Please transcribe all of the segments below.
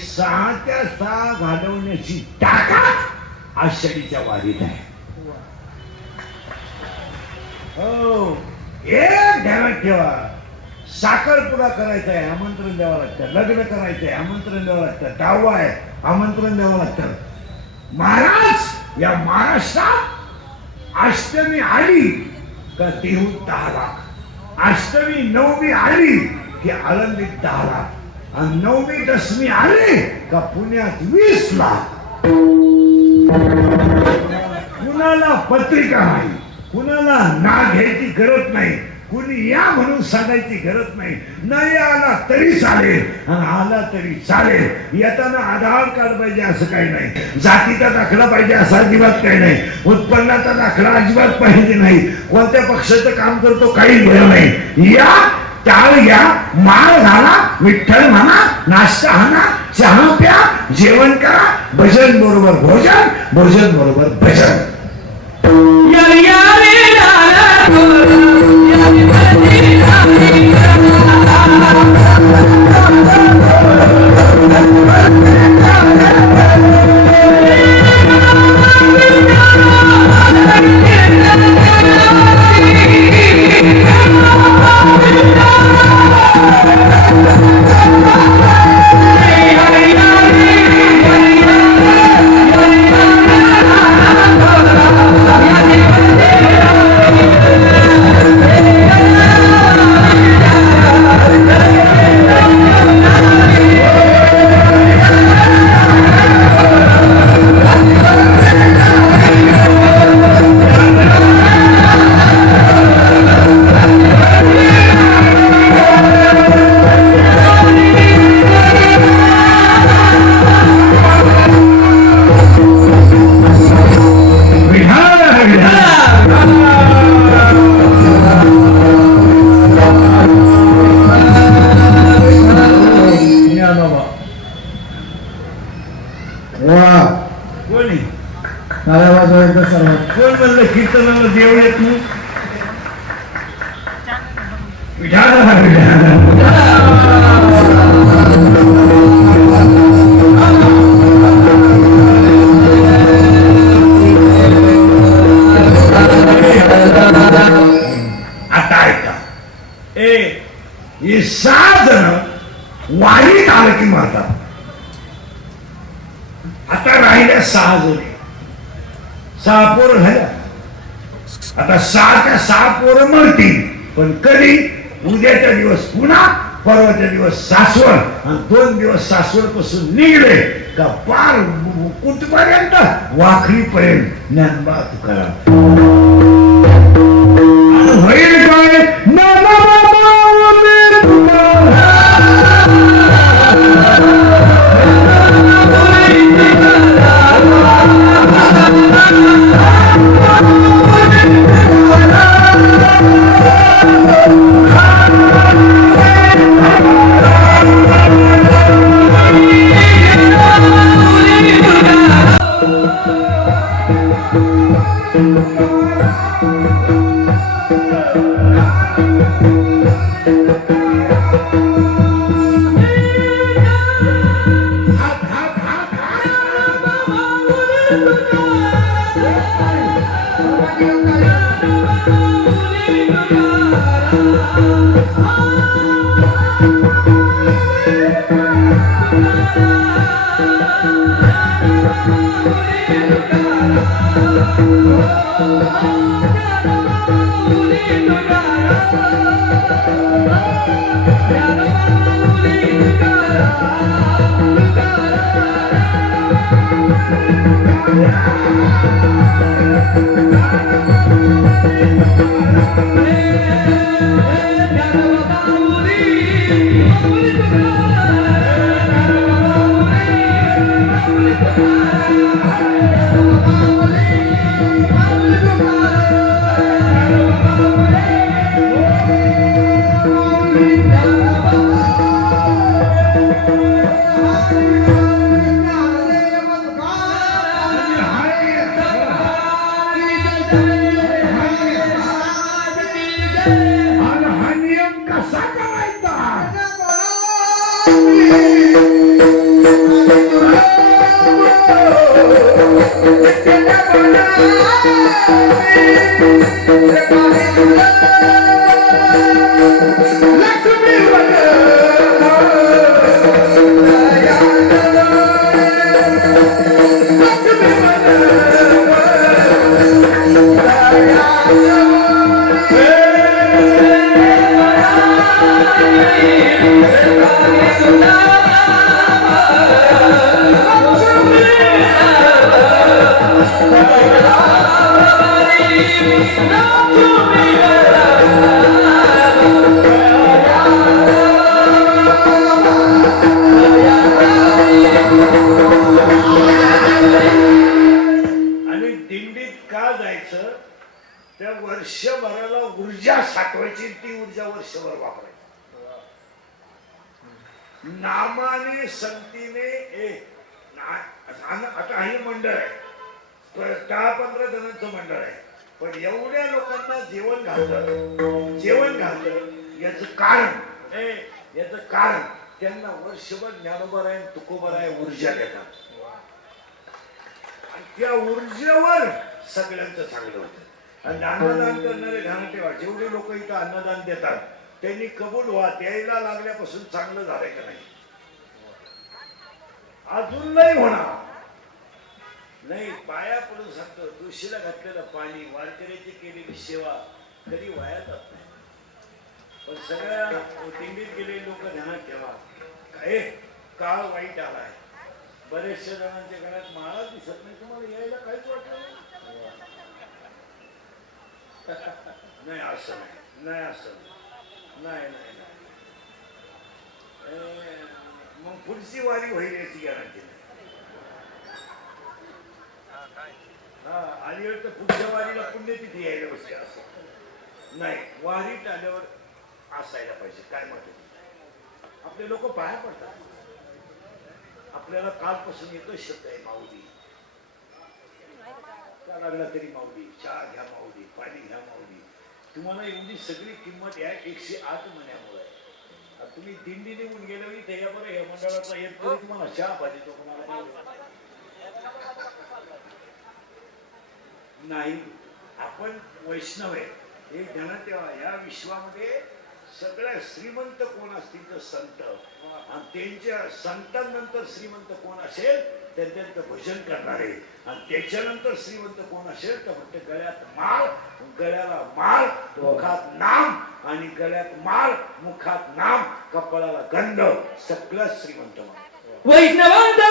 6च्या 6 घालवण्याची ताकद आषाढीच्या वारीत आहे. हो, एक ध्यानात ठेवा. साखरपुडा करायचा आहे, आमंत्रण द्यावं लागतं. लग्न करायचंय, आमंत्रण द्यावं लागतं. दहावा आहे, आमंत्रण द्यावं लागतं. महाराज, या महाराष्ट्रात अष्टमी आली का देहूत 10 लाख, अष्टमी नवमी आली की आळंदीत 10 लाख, आणि नवमी दशमी आली का पुण्यात 20 लाख. कुणाला पत्रिका नाही, कुणाला नाव घ्यायची गरज नाही, कुणी या म्हणून सांगायची गरज नाही. नाही आला तरी चालेल, आणि आला तरी चालेल. येताना आधार कार्ड पाहिजे असं काही नाही, जातीचा दाखला पाहिजे असं अजिबात काही नाही, उत्पन्नाचा दाखला अजिबात पाहिजे नाही, कोणत्या पक्षाचं काम करतो काही वेळ नाही. या, टाळ घ्या, माळ घाला, विठ्ठल म्हणा, नाश्ता आणा, चहा प्या, जेवण करा, भजन बरोबर भोजन, भोजन बरोबर भजन. कोण म्हणलं कीर्तनाला देव येत नाही? आता ऐका, हे 6 जण वारीत आलं की मारतात. आता राहिल्या 6 जणी, 6 पोरं झाल्या. आता 6च्या 6 पोरं मरतील, पण कधी? उद्याच्या दिवस पुन्हा, परवाच्या दिवस सासवड, आणि 2 दिवस सासवड पासून निघले का पार कुठपर्यंत? वाखरी पर्यंत. ज्ञानबा तुकाराम होईल काय? आणि दिंडीत का जायचं? त्या वर्षभराला ऊर्जा साठवायची, ती ऊर्जा वर्षभर वापरायची. नामाने संतीने आता हे मंडळ आहे, 10-15 जणांचं मंडळ आहे, पण एवढ्या लोकांना जेवण घालतं याच कारण त्यांना वर्षभर ज्ञानोबराय तुकोबराय ऊर्जा देतात. आणि त्या ऊर्जेवर सगळ्यांचं चांगलं होतं. आणि अन्नदान करणारे ध्यान ठेवा, जेवढे लोक इथं अन्नदान देतात त्यांनी कबूल व्हा, द्यायला लागल्यापासून चांगलं झालंय का नाही, अजून नाही होणार नाही. पाया पडून सांगतो, तुळशीला घातलेलं पाणी, वारकऱ्याची केलेली सेवा कधी वाया जात नाही. पण सगळ्या दिंडीत गेलेले लोक ध्यानात ठेवा, काय काळ वाईट आलाय. बरेचशा जणांच्या घरात माळा दिसत नाही, तुम्हाला यायला काहीच वाटत नाही. असं नाही, असं नाही. मग पुढची वारी होईल याची गॅरंटी नाही. अलीकडे तर पुढच्या वारीला पुण्यतिथी यायला बसते असं नाही. वारीत आल्यावर असायला पाहिजे. काय म्हणते आपले लोक बाहेर पडतात. आपल्याला कालपासून येतो शब्द आहे माऊली, का लागला तरी माऊली, चहा घ्या माऊली, पाणी घ्या माऊली. तुम्हाला एवढी सगळी किंमत या 108 महिन्यामुळे आहे. तुम्ही दिंडी निघून गेल्यावर त्याच्याबरोबर या मंडळाचा एक तरी तुम्हाला चहा पाहिजे, तो तुम्हाला नाही. आपण वैष्णव आहे हे ध्यानात ठेवा. या विश्वामध्ये सगळ्या श्रीमंत कोण असतील तर संत, आणि त्यांच्या संतांनंतर श्रीमंत कोण असेल तर त्यांचं भजन करणारे, आणि त्याच्यानंतर श्रीमंत कोण असेल तर फक्त गळ्यात माळ, गळ्याला माळ, मुखात नाम, आणि गळ्यात माळ, मुखात नाम, कपाळाला गंध, सगळं श्रीमंत माळ. वैष्णवांचा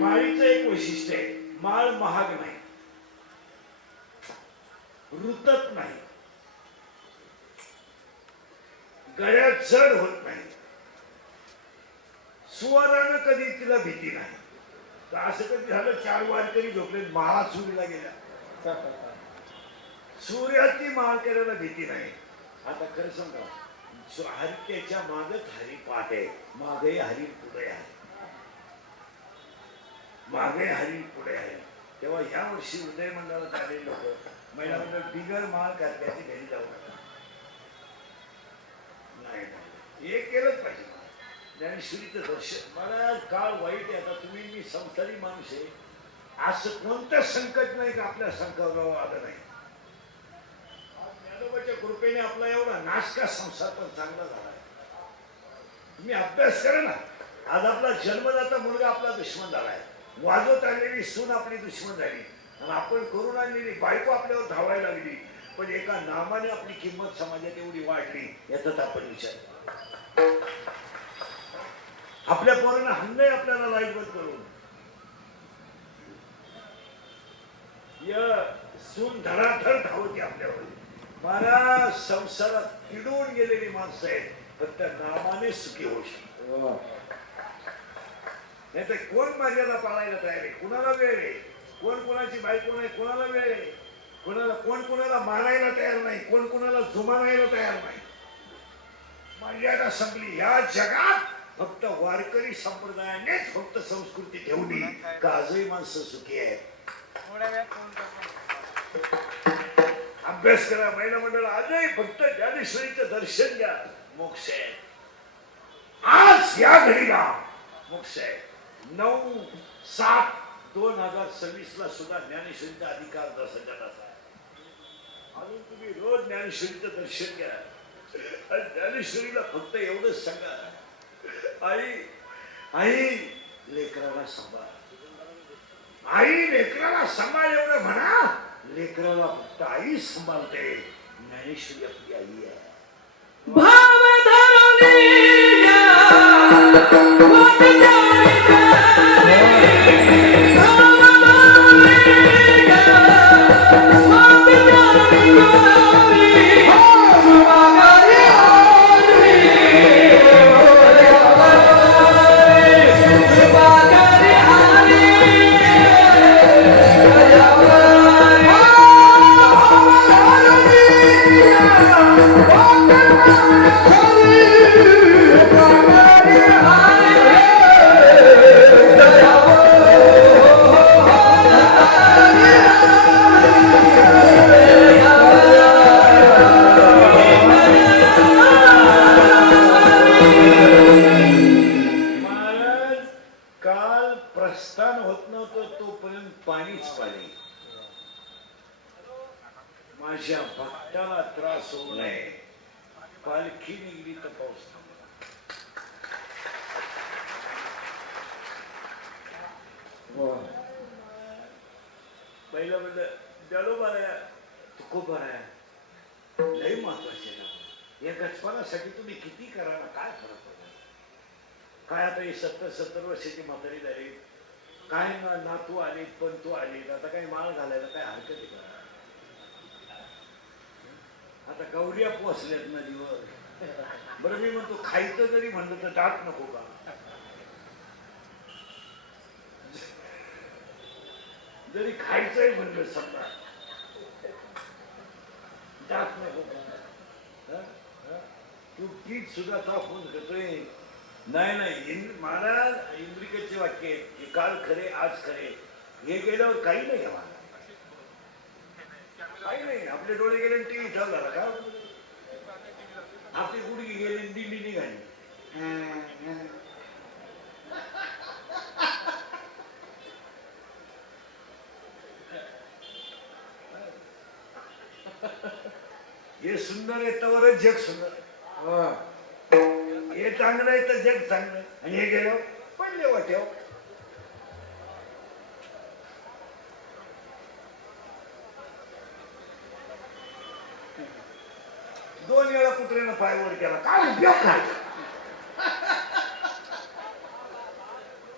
माळीचं एक वैशिष्ट्य आहे, माळ महाग नाही, रुतत नाही, गळ्यात जड होत नाही, सुवारानं कधी तिला भीती नाही. तर असं कधी झालं 4 वारकरी झोपले, माळा चोरीला गेल्या, सूर्याची माळ करायला भीती नाही. आता खरं सांगा, हरितेच्या मागच हरिपाठ आहे, मागे हरी पुढे आहे, मागे हरी पुढे आहे. तेव्हा ह्या वर्षी उदय मंडळात आलेले लोक महिला मंडळ बिगर माळ करण्याची घरी जाऊ नका. नाही, हे केलंच पाहिजे. ज्ञानेश्वरीचं दर्शन, मला काळ वाईट आहे. आता तुम्ही, मी संसारी माणूस आहे, असं कोणतं संकट नाही का आपल्या संकटावर आलं नाही. ज्ञानोबाच्या कृपेने आपला एवढा नाश का संसार पण चांगला झाला. तुम्ही अभ्यास करा ना. आज आपला जन्मदाता मुलगा आपला दुश्मन झालाय, वाजवत आलेली सून आपली दुश्मन झाली, आणि आपण करून आणलेली बायको आपल्यावर धावायला लागली. पण एका नामाने आपली किंमत समाजात एवढी वाढली, याचाच आपण विचार. आपल्या पोरांना हल्लय आपल्याला लाईटबंद करून, या सून धडाधड धावते आपल्यावर. मला संसारात पिडून गेलेली माणसं आहेत, फक्त नामाने सुखी होऊ शकतो. नाही तर कोण मर्यादा पाळायला तयार आहे? कुणाला वेळ आहे? कोण कोणाची बायको नाही, कोणाला वेळ आहे? कोण कोणाला मारायला तयार नाही, कोण कोणाला जुमानायला तयार नाही. मर्यादा संपली. या जगात फक्त वारकरी संप्रदायानेच फक्त संस्कृती ठेवली का आजही माणसं सुखी आहेत. अभ्यास करा. महिला मंडळ आजही फक्त ज्ञानेश्वरीचं दर्शन घ्या, मोक्ष आहे. आज या घडीला मोक्ष आहे. 9/7/2026 ला सुद्धा ज्ञानेश्वरीचा अधिकार दर्शनाचा आहे. अजून तुम्ही रोज ज्ञानेश्वरीचं दर्शन घ्या. ज्ञानेश्वरीला फक्त एवढंच सांगा, आई आई लेकराला सांभाळ. आई लेकराला सांभाळ एवढं म्हणा, लेकराला फक्त आई सांभाळते. ज्ञानेश्वरी आपली आई आहे. भाव धरुनी वाट जारी जारी, भाव धरुनी वाट जारी जारी, मागारी महाराज, काल प्रस्थान होत नव्हतं तोपर्यंत पाणीच पाणी. माझ्या भक्ताला त्रास होऊ नये, पालखी निघली तर पाऊस थांबला. पहिलं म्हणलं दडो बरा, तू खूप बरा आहे, लई महत्वाचे ना. या गचपानासाठी तुम्ही किती करा ना, काय फरक पडला. काय आता ही 70 वर्षाची म्हातारी झाली, काय नातू आली, पंतू आली, आता काही माळ घालायला काय हरकत आहे का? आता गौऱ्या पोचल्यात नदीवर. बरं मी म्हणतो खायचं जरी म्हणलं तर टाक नको का? जरी खायचंय म्हणलं समजा टाक नको का? तू तीच सुद्धा तापून करतोय. नाही नाही, महाराज इंद्रिकेचे वाक्य आहे की काल खरे आज खरे. हे गेल्यावर काही नाही आम्हाला, काही नाही. आपले डोळे गेले टीव्ही चालू झाला का? आपली गुडगी गेली दिल्ली निघाली. हे सुंदर आहे तर जग सुंदर, हे चांगलं आहे तर जग चांगलं, आणि हे गेलं पडले वाट्यावर. दोन वेळा कुत्र्यानं पाय वर केला, काय उपयोग काय?